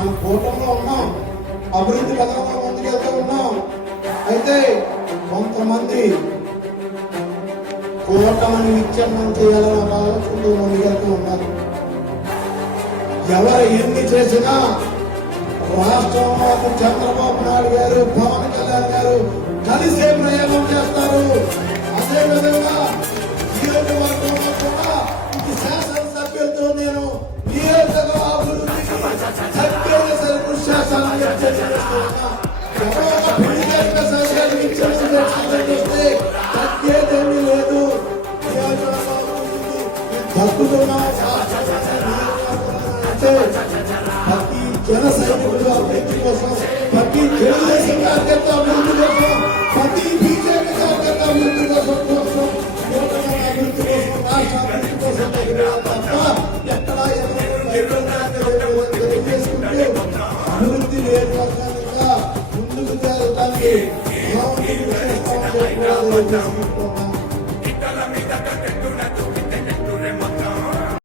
మన కూటంలో ఉన్నాం, అభివృద్ధి పథకంలో ముందుకెళ్తూ ఉన్నాం. అయితే కొంతమంది కూటమిని విచ్ఛిన్నం చేయాలని ఆలోచనతో ముందుకెళ్తూ ఉన్నారు. ఎవరు ఎన్ని చేసినా రాష్ట్రంలో చంద్రబాబు నాయుడు గారు, పవన్ కళ్యాణ్ గారు కలిసే ప్రయోగం చేస్తారు. అదేవిధంగా నియోజకవర్గంలో కూడా ఇది శాసనసభ్యులతో నేను నియోజకవర్గ అభివృద్ధికి సభ్యుల కృషి చేస్తానని తగ్గేదేమీ లేదు. ప్రతి జన సైనికుడు అభివృద్ధి కోసం, ప్రతి తెలుగుదేశం కార్యకర్త అభివృద్ధి కోసం, ప్రతి బీజేపీ కార్యకర్త అభివృద్ధి కోసం అభివృద్ధి కోసం, రాష్ట్ర అభివృద్ధి కోసం తప్ప ఎక్కడా తెలియజేసుకుంటూ అభివృద్ధి నియోజకవర్గాలుగా ముందుకు జరగడానికి